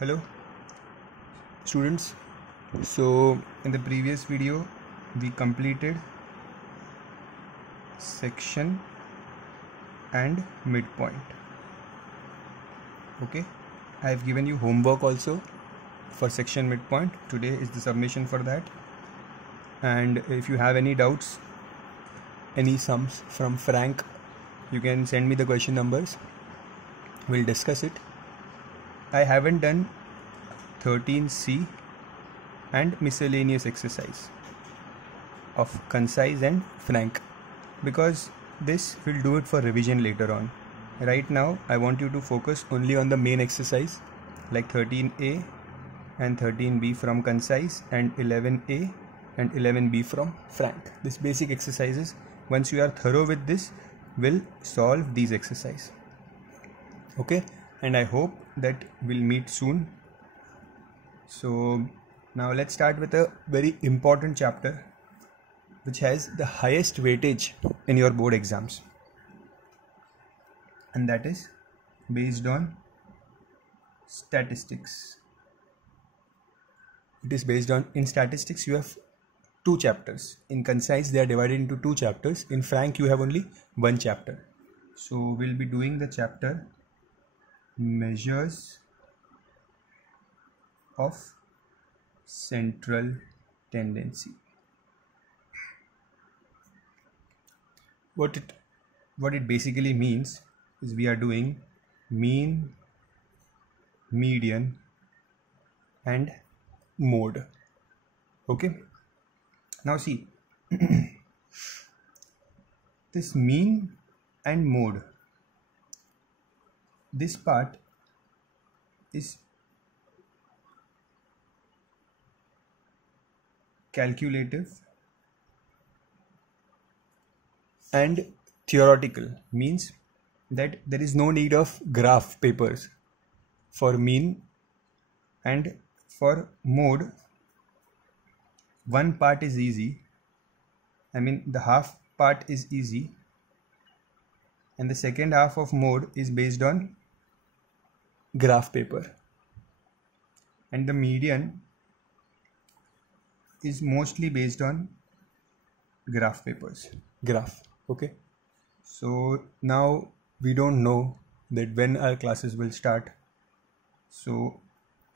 Hello students. So in the previous video we completed section and midpoint. Okay, I have given you homework also for section midpoint. Today is the submission for that, and if you have any doubts, any sums from Frank, you can send me the question numbers. We'll discuss it. I haven't done 13C and miscellaneous exercise of Concise and Frank because this will do it for revision later on. Right now I want you to focus only on the main exercise like 13A and 13B from Concise and 11A and 11B from Frank. This basic exercises, once you are thorough with this, will solve these exercises. Okay, and I hope that we'll meet soon. So now let's start with a very important chapter which has the highest weightage in your board exams, and that is based on statistics. It is based on, in statistics you have two chapters. In Concise they are divided into two chapters. In Frank you have only one chapter. So we'll be doing the chapter measures of central tendency. What it basically means is we are doing mean, median and mode. Okay, now see this mean and mode, this part is calculative and theoretical, means that there is no need of graph papers for mean, and for mode one part is easy. I mean the half part is easy, and the second half of mode is based on graph paper, and the median is mostly based on graph papers. Okay, so now we don't know that when our classes will start, so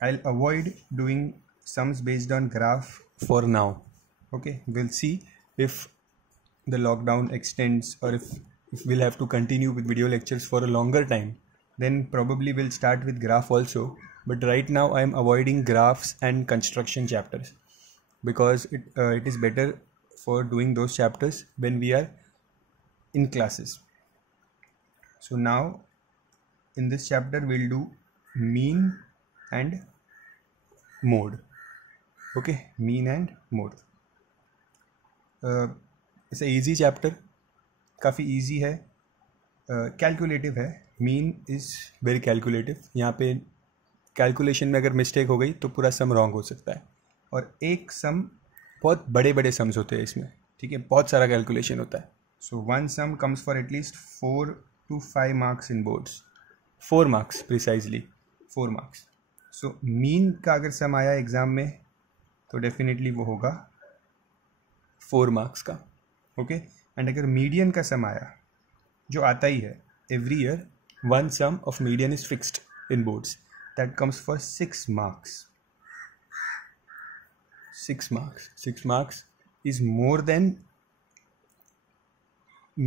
I'll avoid doing sums based on graph for now. Okay, we'll see if the lockdown extends or if we'll have to continue with video lectures for a longer time, then probably we'll start with graph also. But right now I am avoiding graphs and construction chapters because it is better for doing those chapters when we are in classes. So now in this chapter we'll do mean and mode. Okay, mean and mode. It's a easy chapter, काफ़ी easy है, calculative है. Mean is very calculative. यहाँ पे calculation में अगर mistake हो गई तो पूरा सम रॉन्ग हो सकता है, और एक सम बहुत बड़े बड़े सम्स होते हैं इसमें. ठीक है, बहुत सारा कैलकुलेशन होता है. So one sum comes for at least 4 to 5 marks in boards. 4 marks precisely, 4 marks. So mean का अगर सम आया एग्ज़ाम में तो डेफिनेटली वो होगा 4 मार्क्स का. ओके, एंड अगर मीडियन का सम आया, जो आता ही है every year, one sum of median is fixed in boards, that comes for 6 marks. 6 marks. 6 marks is more than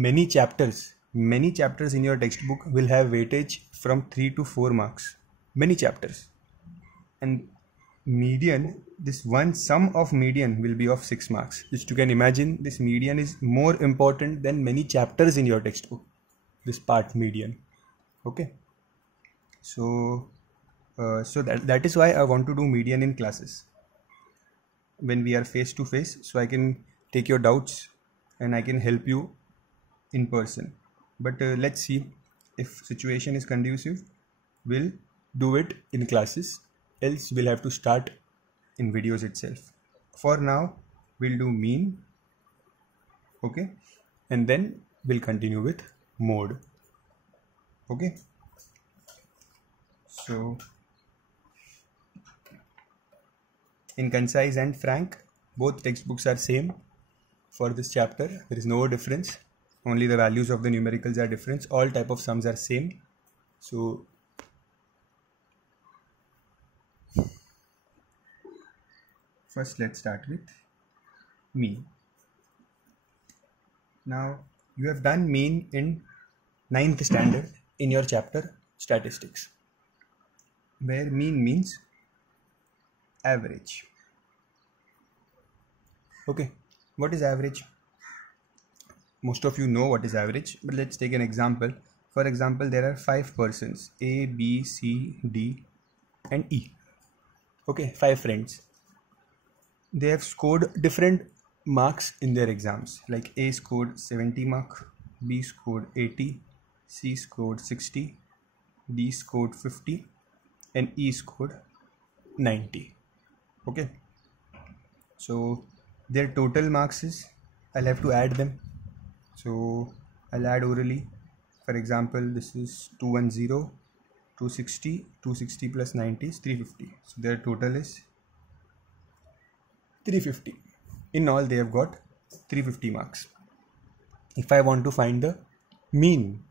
many chapters. Many chapters in your textbook will have weightage from 3 to 4 marks. Many chapters. And median, this one sum of median will be of 6 marks. Just you can imagine, this median is more important than many chapters in your textbook. This part median. Okay. So that is why I want to do median in classes when we are face to face, so I can take your doubts and I can help you in person. But let's see, if situation is conducive, we'll do it in classes, else we'll have to start in videos itself. For now we'll do mean, okay, and then we'll continue with mode. Okay, so In Concise and Frank, both textbooks are same for this chapter. There is no difference. Only the values of the numericals are different. All type of sums are same. So first let's start with mean. Now you have done mean in 9th standard in your chapter statistics, where mean means average. Okay, what is average? Most of you know what is average, but let's take an example. For example, there are 5 persons, A, B, C, D and E. Okay, 5 friends. They have scored different marks in their exams. Like A scored 70 mark, B scored 80, C scored 60, D scored 50 and E scored 90. Okay, so their total marks is, I'll have to add them. So I'll add orally. For example, this is 210, 260, 260 plus 90 is 350. So their total is 350. In all, they have got 350 marks. If I want to find the mean,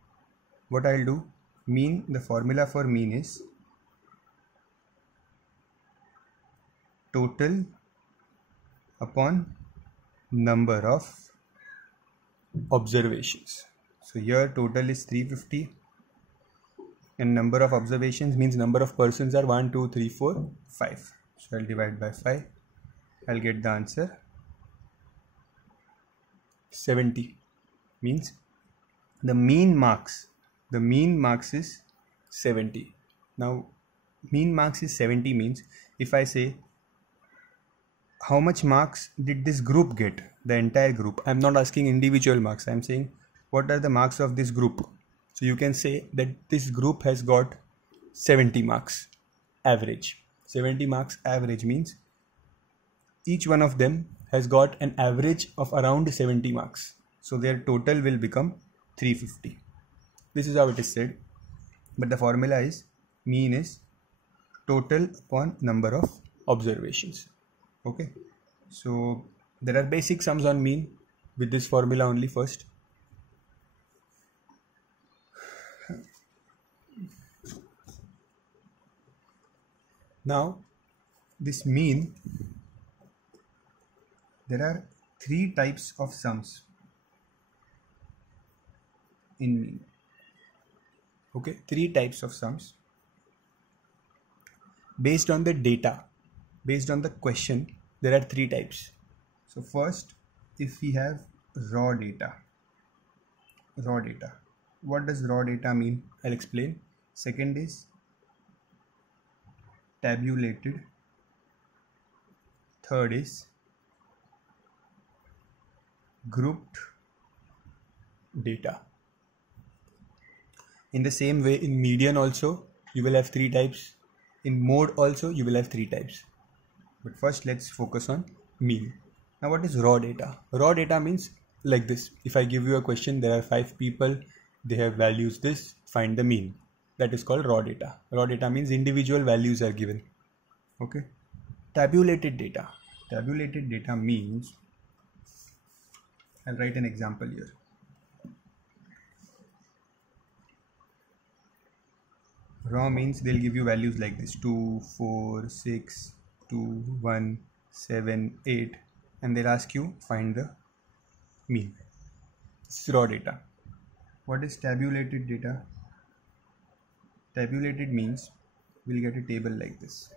what I'll do? Mean, the formula for mean is total upon number of observations. So here total is 350 and number of observations means number of persons are 1, 2, 3, 4, 5. So I'll divide by 5. I'll get the answer 70. Means the mean marks is 70. Now mean marks is 70 means if I say how much marks did this group get, the entire group, I'm not asking individual marks, I'm saying what are the marks of this group. So you can say that this group has got 70 marks average. 70 marks average means each one of them has got an average of around 70 marks. So their total will become 350. This is how it is said. But the formula is mean is total upon number of observations. Okay. So there are basic sums on mean with this formula only first. Now this mean, there are 3 types of sums in mean. Okay, 3 types of sums based on the data, based on the question. There are 3 types. So first, if we have raw data, what does raw data mean? I'll explain. Second is tabulated. Third is grouped data. In the same way, in median also you will have 3 types. In mode also you will have 3 types. But first let's focus on mean. Now what is raw data? Raw data means like this. If I give you a question, there are 5 people, they have values this, find the mean. That is called raw data. Raw data means individual values are given. Okay. Tabulated data. Tabulated data means, I'll write an example here. Raw means they'll give you values like this: 2, 4, 6, 2, 1, 7, 8, and they'll ask you find the mean. This is raw data. What is tabulated data? Tabulated means we'll get a table like this.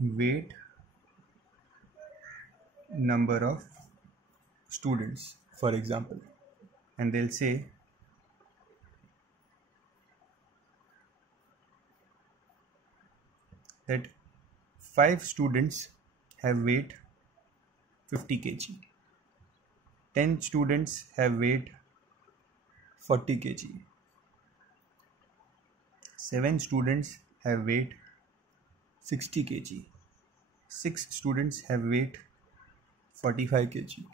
Weight, number of students, for example, and they'll say that 5 students have weight 50 kg, 10 students have weight 40 kg, 7 students have weight 60 kg, 6 students have weight 45 kg,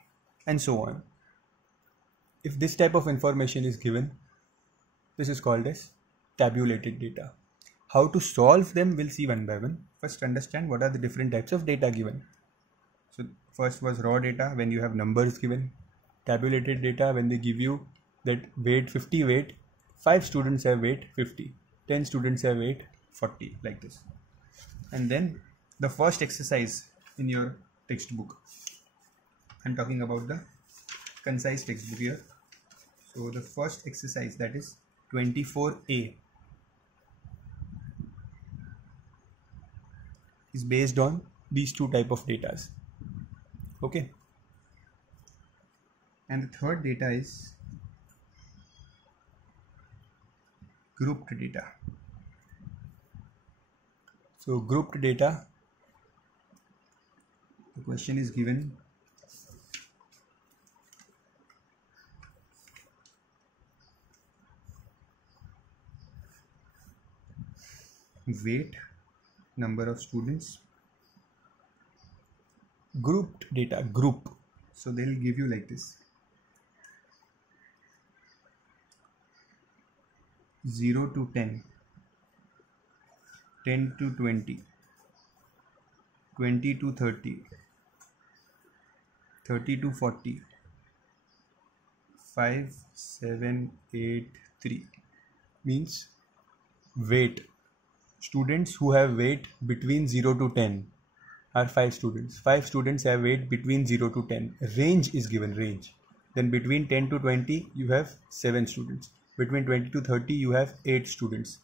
and so on. If this type of information is given, this is called as tabulated data. how to solve them we'll see one by one. First understand what are the different types of data given. So first was raw data, when you have numbers given. Tabulated data, when they give you that weight 50 weight, 5 students have weight 50, 10 students have weight 40, like this. And then the first exercise in your textbook, I'm talking about the concise textbook here. So the first exercise, that is 24A, is based on these two type of datas. Okay. And the third data is grouped data. So grouped data, the question is given weight, number of students, grouped data, group. So they'll give you like this: 0 to 10, 10 to 20, 20 to 30, 30 to 40, 5, 7, 8, 3. Means weight. Students who have weight between 0 to 10 are 5 students. 5 students have weight between 0 to 10. Range is given, range. Then between 10 to 20 you have 7 students. Between 20 to 30 you have 8 students.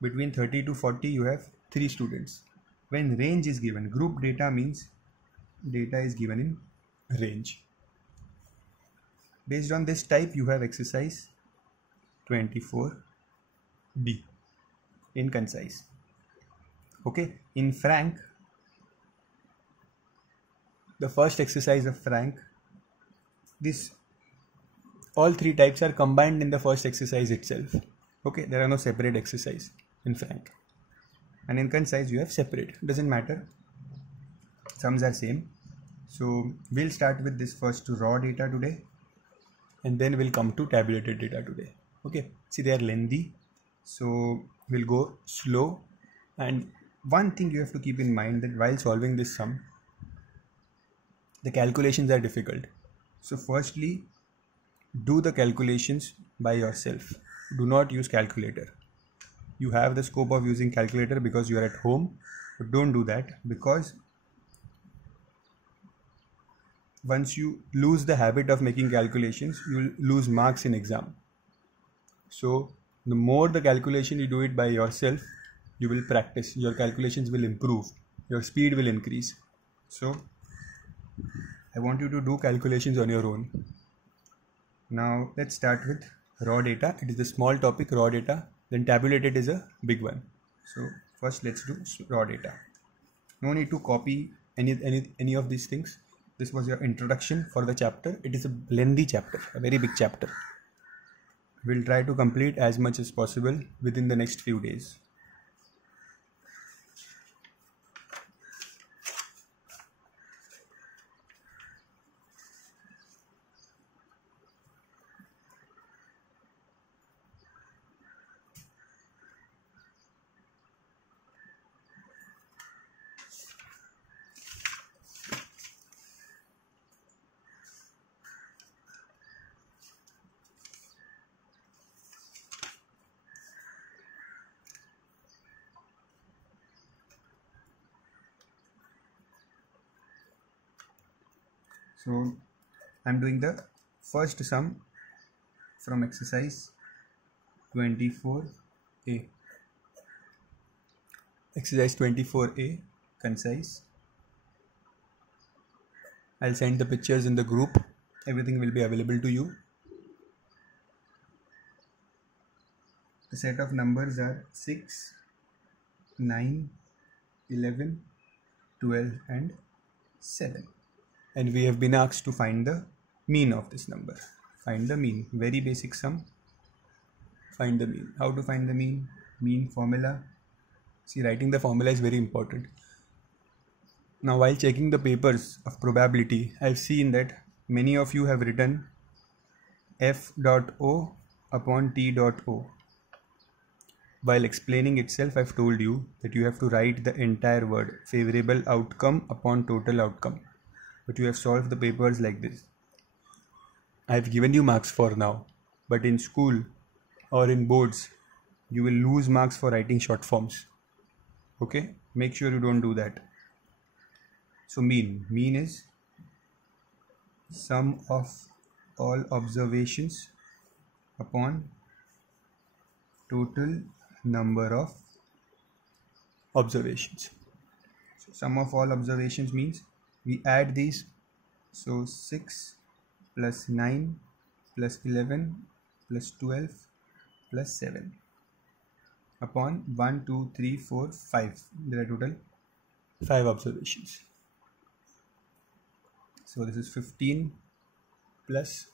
Between 30 to 40 you have 3 students. When range is given, group data means data is given in range. Based on this type you have exercise 24B in concise. Okay, in frank, the first exercise of frank, this all three types are combined in the first exercise itself. Okay, there are no separate exercise in frank. And in concise you have separate, doesn't matter, sums are same. So we'll start with this first raw data today, and then we'll come to tabulated data today. Okay, see they are lengthy, so we'll go slow. And one thing you have to keep in mind, that while solving this sum, the calculations are difficult. So firstly, do the calculations by yourself. Do not use calculator. You have the scope of using calculator because you are at home, but don't do that, because once you lose the habit of making calculations, you will lose marks in exam. So the more the calculation you do it by yourself, you will practice, your calculations will improve, your speed will increase. So I want you to do calculations on your own. Now let's start with raw data. It is the small topic, raw data. Then tabulated is a big one. So first let's do raw data. No need to copy any of these things. This was your introduction for the chapter. It is a lengthy chapter, a very big chapter. We'll try to complete as much as possible within the next few days. So I'm doing the first sum from exercise 24A. Exercise 24A, concise. I'll send the pictures in the group. Everything will be available to you. The set of numbers are 6, 9, 11, 12 and 7. And we have been asked to find the mean of this number. Find the mean. Very basic sum. Find the mean. How to find the mean? Mean formula. See, writing the formula is very important. Now while checking the papers of probability, I've seen that many of you have written F.O upon T.O. while explaining itself, I've told you that you have to write the entire word favorable outcome upon total outcome. But you have solved the papers like this. I've given you marks for now, but in school or in boards, you will lose marks for writing short forms. Okay? Make sure you don't do that. So mean is sum of all observations upon total number of observations. So sum of all observations means we add these. So 6 plus 9 plus 11 plus 12 plus 7 upon 1, 2, 3, 4, 5. There are total 5 observations. So this is 15 plus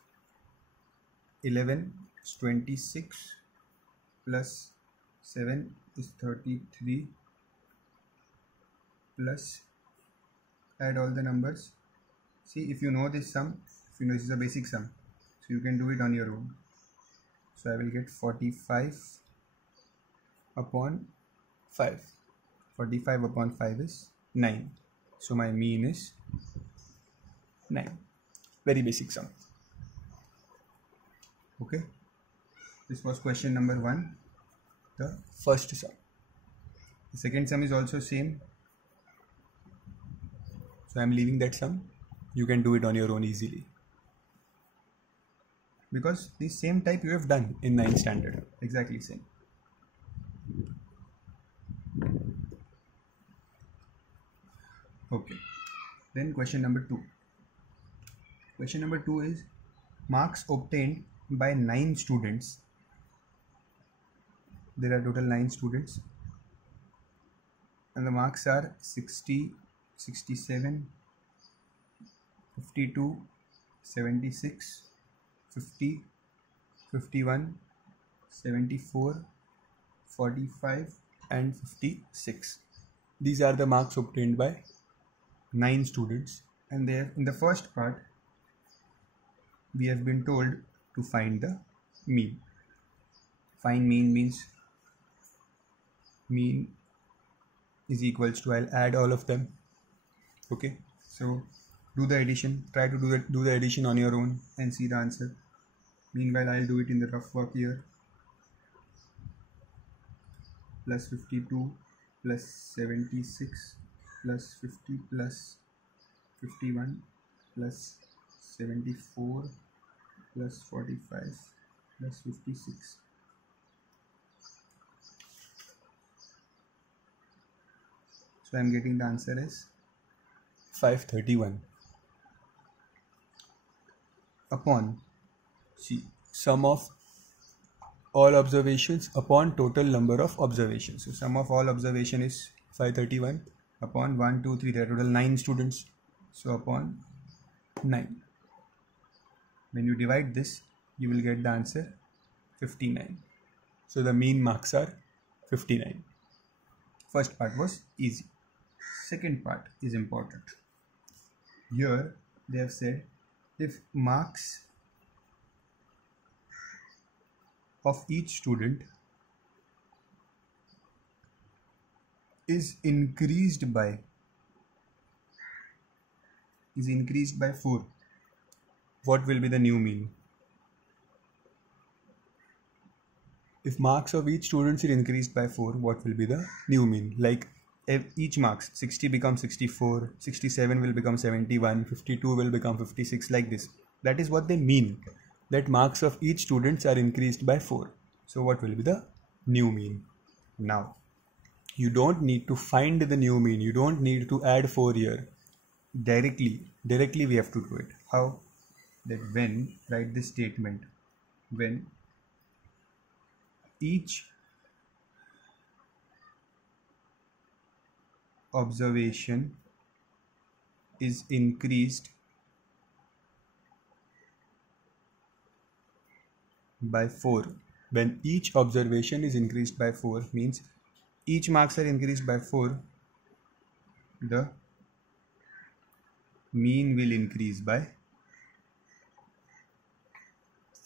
11 is 26 plus 7 is 33 plus add all the numbers. See, if you know this sum, if you know this is a basic sum, so you can do it on your own. So I will get 45 upon 5. 45 upon 5 is 9. So my mean is 9. Very basic sum. Okay. This was question number 1, the first sum. The second sum is also same. So I am leaving that sum. You can do it on your own easily. Because the same type you have done in 9th standard. Exactly same. Okay. Then question number 2. Question number 2 is marks obtained by 9 students. There are total 9 students. And the marks are 60, 67, 52, 76, 50, 51, 74, 45 and 56. These are the marks obtained by 9 students, and there in the first part we have been told to find the mean. Find mean means mean is equals to, I'll add all of them. Okay, so do the addition, try to do the addition on your own and see the answer. Meanwhile, I'll do it in the rough work here. Plus 52 plus 76 plus 50 plus 51 plus 74 plus 45 plus 56. So I am getting the answer as 531 upon, see, sum of all observations upon total number of observations. So sum of all observation is 531 upon 1, 2, 3. There are total 9 students. So upon 9. When you divide this, you will get the answer 59. So the mean marks are 59. First part was easy. Second part is important. Here they have said if marks of each student is increased by 4, what will be the new mean? If marks of each student is increased by 4, what will be the new mean? Like if each marks 60 becomes 64, 67 will become 71, 52 will become 56, like this. That is what they mean, that marks of each students are increased by 4. So what will be the new mean? Now you don't need to find the new mean, you don't need to add 4 here. Directly we have to do it. How? That when, write this statement, when each observation is increased by 4. When each observation is increased by 4 means each marks are increased by 4, the mean will increase by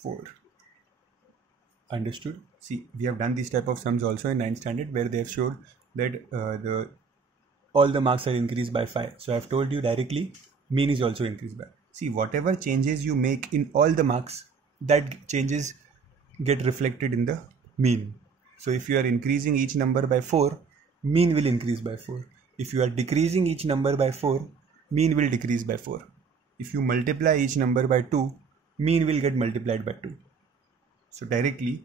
4. Understood? See, we have done these type of sums also in 9th standard where they have showed that the all the marks are increased by 5. So I've told you directly mean is also increased by. See, whatever changes you make in all the marks, that changes get reflected in the mean. So if you are increasing each number by 4, mean will increase by 4. If you are decreasing each number by 4, mean will decrease by 4. If you multiply each number by 2, mean will get multiplied by 2. So directly,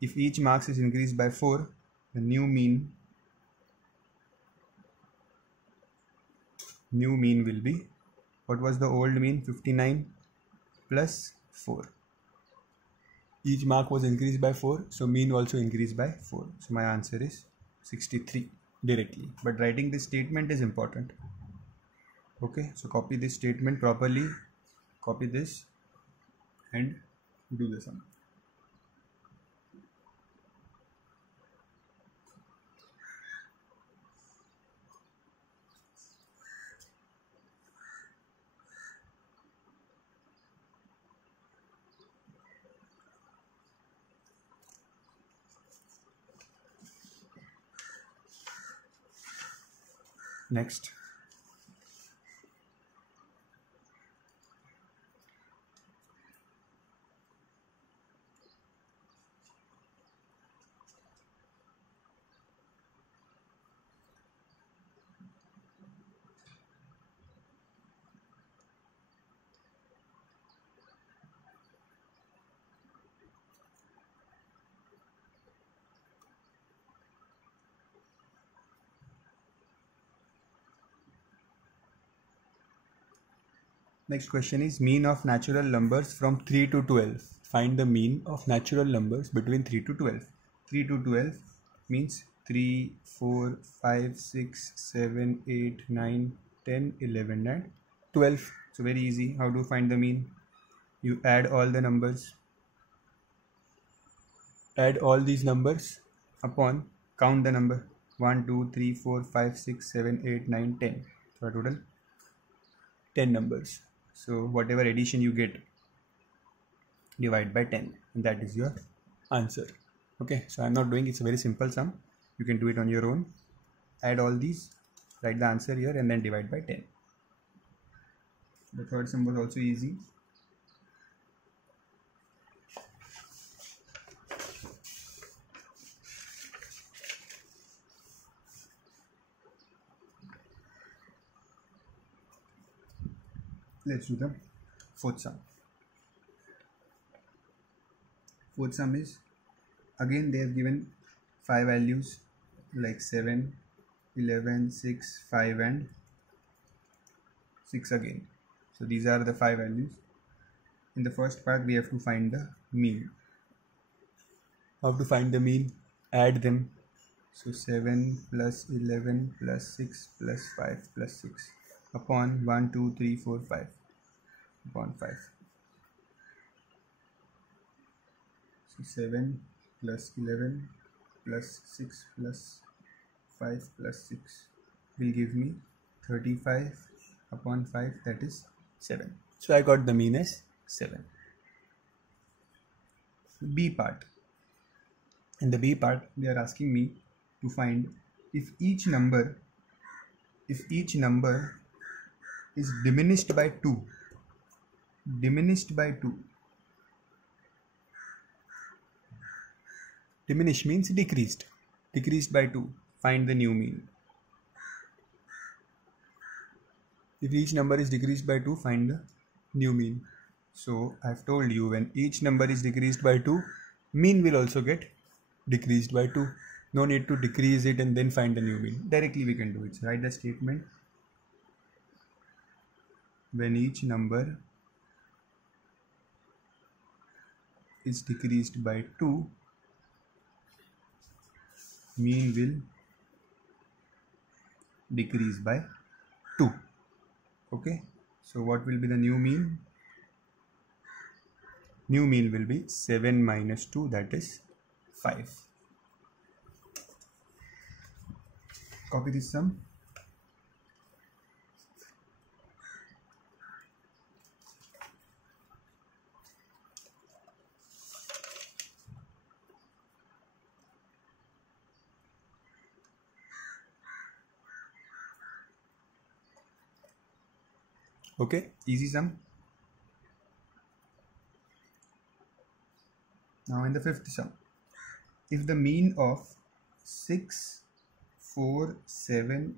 if each marks is increased by 4, the new mean will be, what was the old mean? 59 plus 4. Each mark was increased by 4, so mean also increased by 4. So my answer is 63 directly. But writing this statement is important. Okay, so copy this statement properly, copy this and do the sum. Next. Next question is mean of natural numbers from 3 to 12. Find the mean of natural numbers between 3 to 12. 3 to 12 means 3, 4, 5, 6, 7, 8, 9, 10, 11 and 12. So very easy. How to find the mean? You add all the numbers. Add all these numbers upon, count the number 1, 2, 3, 4, 5, 6, 7, 8, 9, 10. So total 10 numbers. So whatever addition you get, divide by 10 and that is your answer. Okay, so I'm not doing, it's a very simple sum. You can do it on your own. Add all these, write the answer here and then divide by 10. The third sum was also easy. Let's do the fourth sum. Fourth sum is, again they have given 5 values like 7, 11, 6, 5 and 6 again. So these are the 5 values. In the first part we have to find the mean. How to find the mean? Add them. So 7 plus 11 plus 6 plus 5 plus 6 upon 1, 2, 3, 4, 5 upon 5. So 7 plus 11 plus 6 plus 5 plus 6 will give me 35 upon 5, that is 7. So I got the mean as 7. B part. In the B part they are asking me to find if each number is diminished by 2. Diminished by 2. Diminish means decreased. Decreased by 2. Find the new mean. If each number is decreased by 2, find the new mean. So I've told you, when each number is decreased by 2, mean will also get decreased by 2. No need to decrease it and then find the new mean. Directly we can do it. So write the statement. When each number is decreased by 2, mean will decrease by 2. Okay, so what will be the new mean? New mean will be 7 minus 2, that is 5. Copy this sum. Okay, easy sum. Now in the fifth sum, if the mean of 6, 4, 7,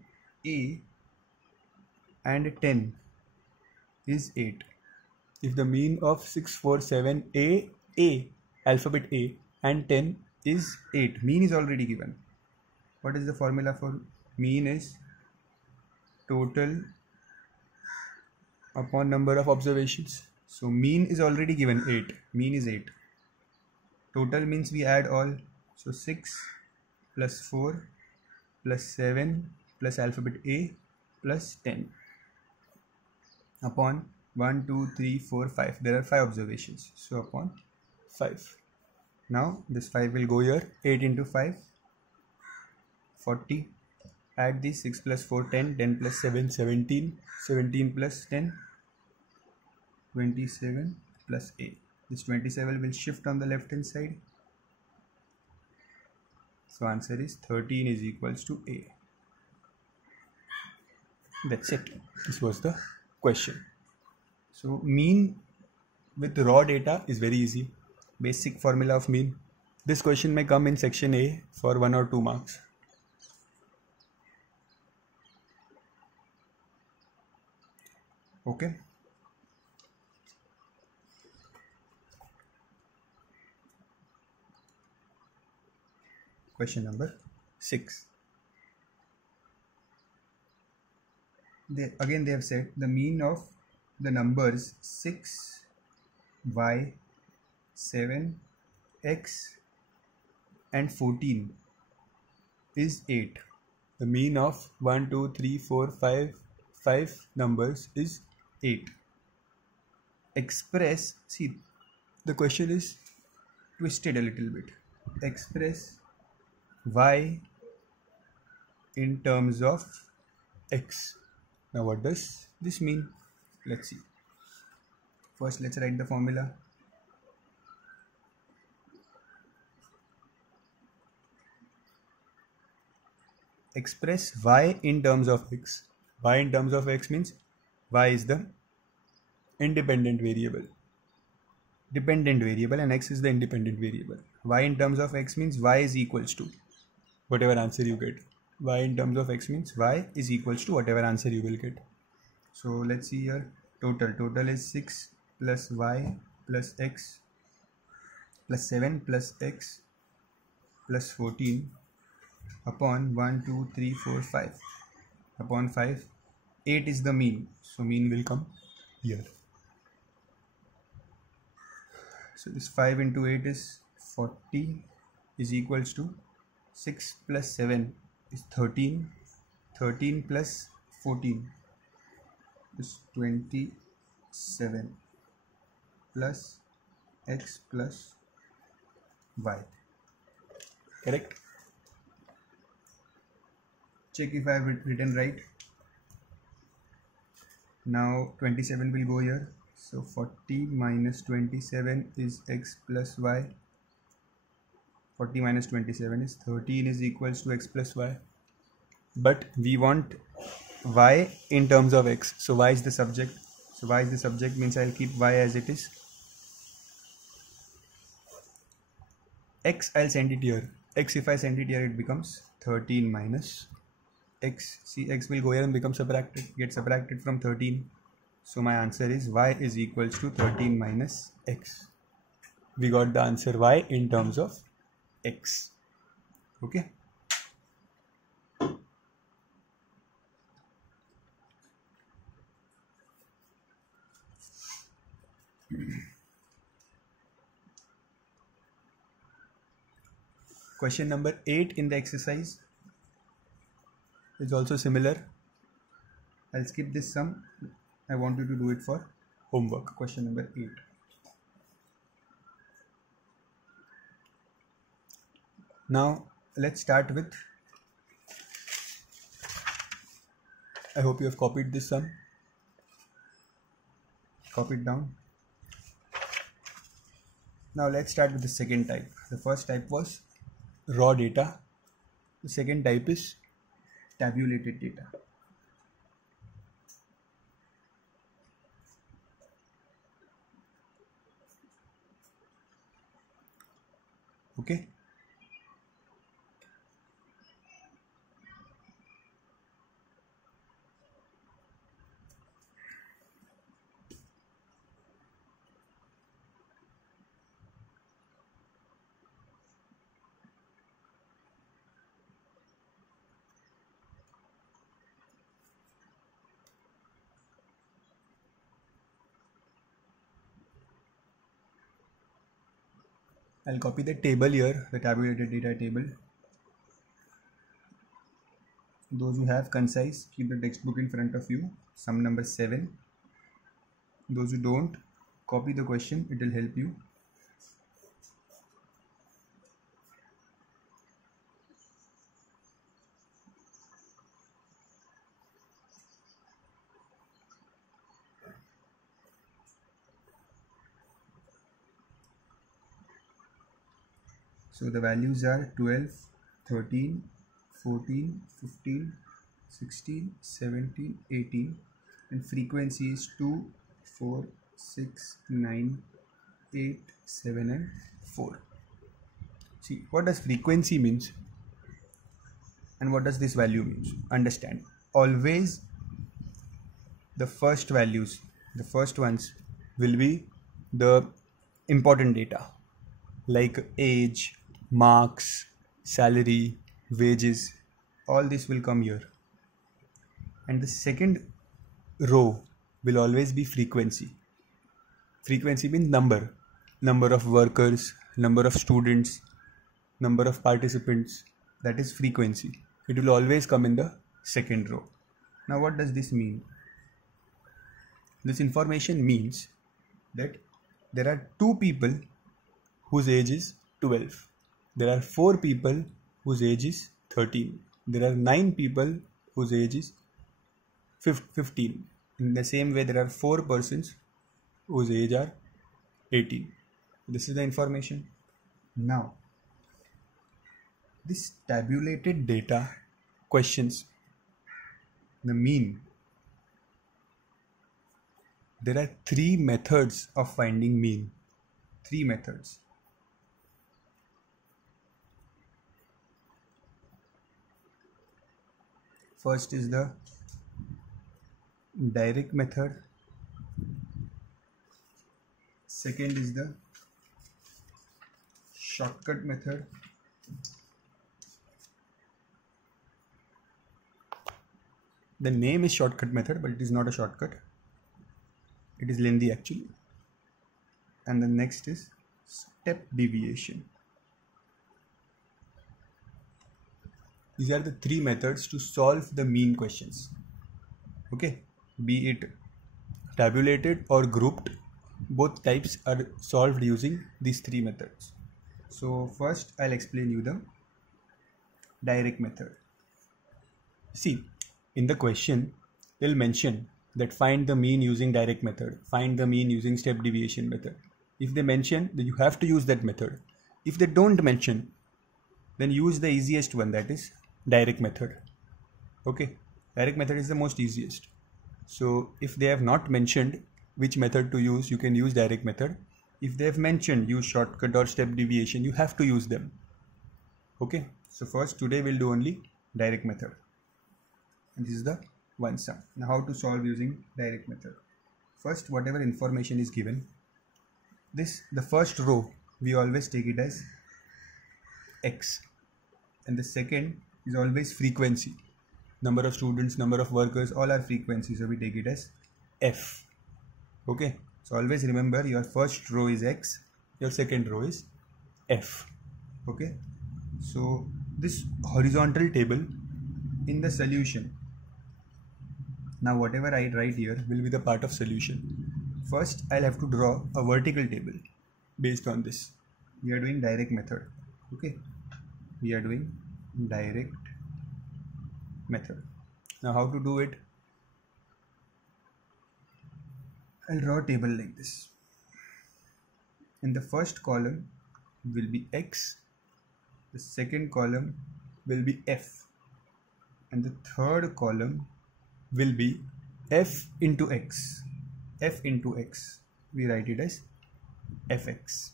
A and 10 is 8. If the mean of 6, 4, 7, A, alphabet A and 10 is 8. Mean is already given. What is the formula for mean? Is total upon number of observations. So mean is already given 8. Mean is 8. Total means we add all. So 6 plus 4 plus 7 plus alphabet A plus 10 upon 1, 2, 3, 4, 5. There are 5 observations. So upon 5. Now this 5 will go here. 8 into 5, 40. Add these 6 plus 4, 10. 10 plus 7, 17. 17 plus 10, 27 plus A. This 27 will shift on the left hand side. So answer is 13 is equals to A. That's it. This was the question. So mean with raw data is very easy. Basic formula of mean. This question may come in section A for 1 or 2 marks. Okay. Question number 6. They have said the mean of the numbers 6, y, 7, x and 14 is 8. The mean of 1, 2, 3, 4, 5 numbers is 8. Express, see, the question is twisted a little bit. Express y in terms of x. Now what does this mean? Let's see. First let's write the formula. Express y in terms of x. Y in terms of x means y is the independent variable. Dependent variable and x is the independent variable. Y in terms of x means y is equals to whatever answer you get. Y in terms of x means y is equals to whatever answer you will get. So let's see here. Total is 6 plus y plus x plus 7 plus x plus 14 upon 1, 2, 3, 4, 5 upon 5. 8 is the mean. So mean will come here. So this 5 into 8 is 40 is equals to 6 plus 7 is 13. 13 plus 14 is 27 plus x plus y. Correct? Check if I have written right. Now 27 will go here. So 40 minus 27 is x plus y. 40 minus 27 is 13 is equals to x plus y. But we want y in terms of x. So y is the subject. So y is the subject means I'll keep y as it is. X I'll send it here. X if I send it here it becomes 13 minus x. See, x will go here and become subtracted. Get subtracted from 13. So my answer is y is equals to 13 minus x. We got the answer y in terms of x. Okay. Question number 8 in the exercise is also similar. I'll skip this sum. I want you to do it for homework. Question number 8. Now let's start with, I hope you have copied this sum. Copy it down. Now let's start with the second type. The first type was raw data. The second type is tabulated data. Okay. I'll copy the table here, the tabulated data table. Those who have concise, keep the textbook in front of you. Sum number 7. Those who don't, copy the question, it will help you. So the values are 12, 13, 14, 15, 16, 17, 18, and frequency is 2, 4, 6, 9, 8, 7 and 4. See, what does frequency means and what does this value means? Understand. Always the first values, the first ones will be the important data like age, marks, salary, wages, all this will come here. And the second row will always be frequency. Frequency means number of workers, number of students, number of participants, that is frequency. It will always come in the second row. Now what does this mean? This information means that there are 2 people whose age is 12. There are 4 people whose age is 13. There are 9 people whose age is 15. In the same way, there are 4 persons whose age are 18. This is the information. Now, this tabulated data questions, the mean. There are 3 methods of finding mean. 3 methods. First is the direct method. Second is the shortcut method. The name is shortcut method, but it is not a shortcut. It is lengthy actually. And the next is step deviation. These are the 3 methods to solve the mean questions. Okay, be it tabulated or grouped, both types are solved using these 3 methods. So first I'll explain you the direct method. See, in the question they'll mention that find the mean using direct method, find the mean using step deviation method. If they mention, then you have to use that method. If they don't mention, then use the easiest one, that is direct method. Okay, direct method is the most easiest. So if they have not mentioned which method to use, you can use direct method. If they have mentioned use shortcut or step deviation, you have to use them. Okay, so first today we'll do only direct method. And this is the one sum. Now how to solve using direct method? First, whatever information is given, the first row we always take it as X, and the second is always frequency. Number of students, number of workers, all are frequency, so we take it as F. Okay, so always remember your first row is X, your second row is F. Okay, so this horizontal table in the solution, now whatever I write here will be the part of solution. First I'll have to draw a vertical table based on this. We are doing direct method. Okay, we are doing direct method. Now how to do it? I'll draw a table like this. In the first column will be X, the second column will be F, and the third column will be F into X. F into X, we write it as Fx.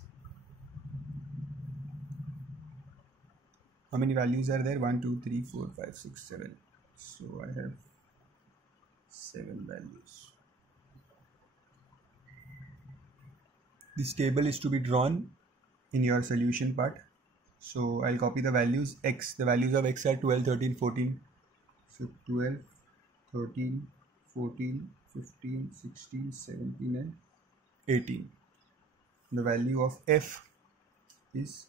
how many values are there? 1 2 3 4 5 6 7. So I have 7 values. This table is to be drawn in your solution part. So I'll copy the values x. The values of x are 12 13 14. So 12 13 14 15 16 17 and 18. The value of f is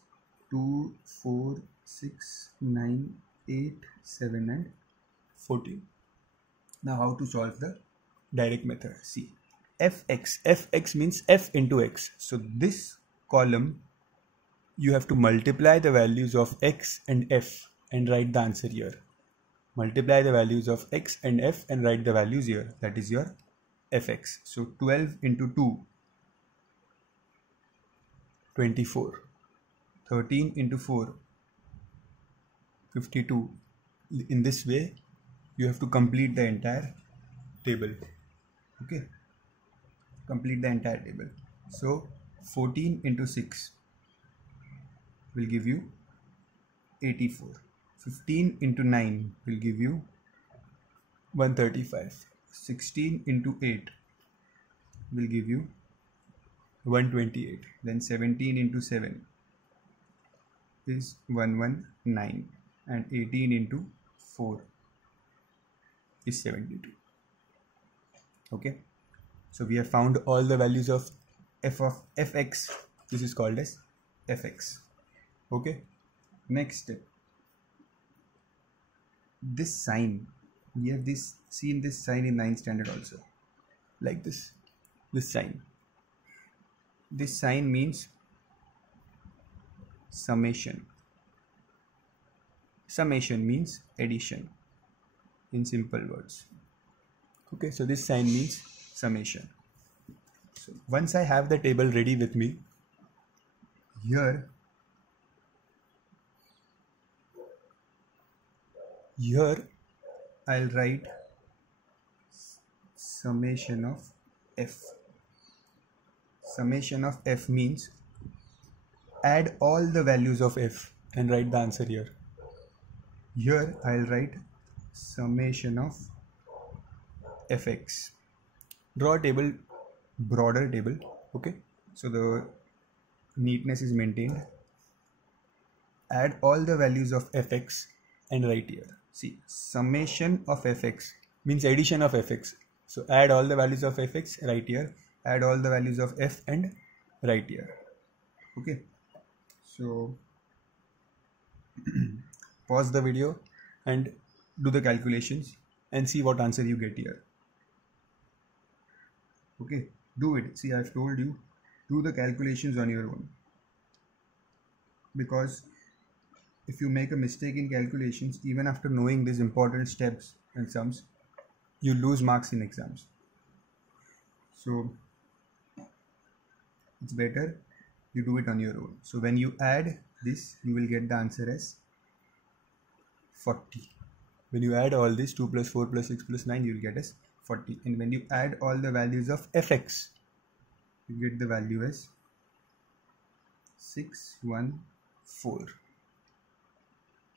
2 4 6 9 8 7 and 14. Now how to solve the direct method? See, fx means f into x. So this column you have to multiply the values of x and f and write the answer here. Multiply the values of x and f and write the values here. That is your fx. So 12 into 2, 24. 13 into 4, 52. In this way, you have to complete the entire table. Okay, complete the entire table. So 14 into 6 will give you 84. 15 into 9 will give you 135. 16 into 8 will give you 128. Then 17 into 7 is 119, and 18 into 4 is 72. Okay, so we have found all the values of f of fx. This is called as fx. Okay, next step. This sign, we have seen this sign in 9th standard also, like this sign. This sign means summation. Summation means addition in simple words. Okay, so this sign means summation. So once I have the table ready with me, here I'll write summation of f. Summation of f means add all the values of f and write the answer here. Here I'll write summation of fx. Draw a table, broader table. Okay, so the neatness is maintained. Add all the values of fx and write here. See, summation of fx means addition of fx. So add all the values of fx, write here. Add all the values of f and write here. Okay, so pause the video and do the calculations and see what answer you get here. Okay, do it. See, I've told you, do the calculations on your own, because if you make a mistake in calculations, even after knowing these important steps and sums, you lose marks in exams. So it's better you do it on your own. So when you add this, you will get the answer as 40. When you add all this, 2 plus 4 plus 6 plus 9, you will get as 40. And when you add all the values of fx, you get the value as 614.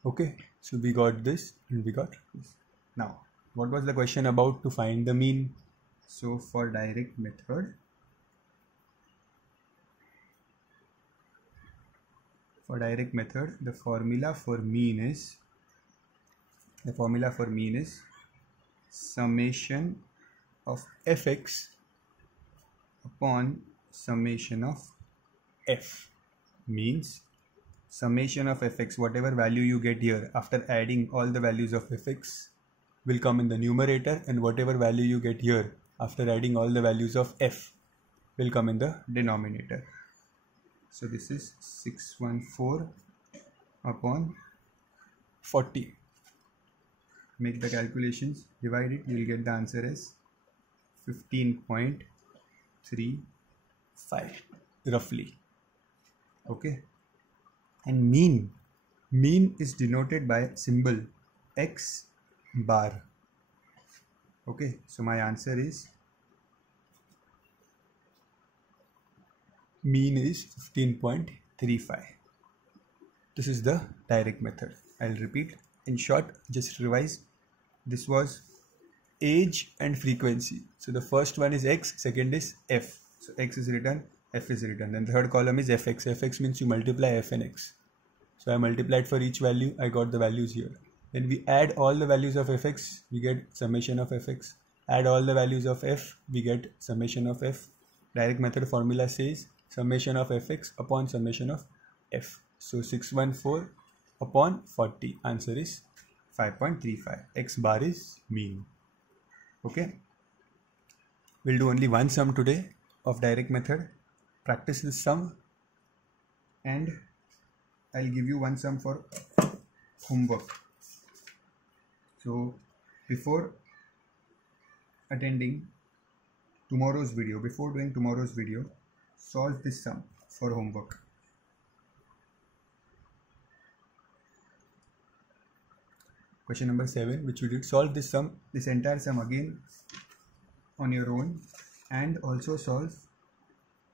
Okay, so we got this and we got this. Now, what was the question about to find the mean? So for direct method, the formula for mean is summation of fx upon summation of f. Means summation of fx, whatever value you get here after adding all the values of fx, will come in the numerator, and whatever value you get here after adding all the values of f will come in the denominator. So this is 614 upon 40. Make the calculations, divide it, you will get the answer as 15.35 roughly. Okay, and mean is denoted by symbol x bar. Okay, so my answer is mean is 15.35. This is the direct method. I'll repeat. In short, just revise. This was age and frequency. So the first one is x, second is f. So x is written, f is written. Then the third column is fx. Fx means you multiply f and x. So I multiplied for each value, I got the values here. Then we add all the values of fx, we get summation of fx. Add all the values of f, we get summation of f. Direct method formula says summation of fx upon summation of f. So 614 upon 40, answer is 5.35. X bar is mean. Okay. We'll do only one sum today of direct method. Practice this sum and I'll give you one sum for homework. So before attending tomorrow's video, before doing tomorrow's video, solve this sum for homework. Question number 7, which we did, solve this sum, this entire sum again on your own, and also solve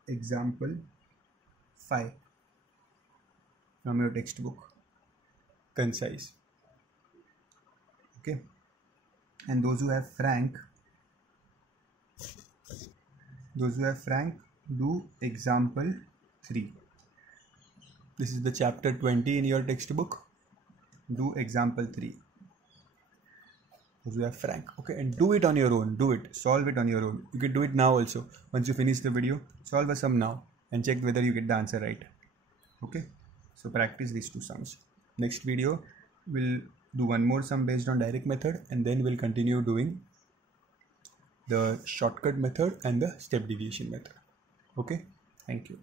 example 5 from your textbook. Concise. Okay. And those who have Frank, do example 3. This is the chapter 20 in your textbook. Do example 3. Those who have Frank. Okay, and do it on your own. Do it. Solve it on your own. You can do it now also. Once you finish the video, solve a sum now and check whether you get the answer right. Okay. So practice these two sums. Next video, we'll do one more sum based on direct method, and then we'll continue doing the shortcut method and the step deviation method. Okay. Thank you.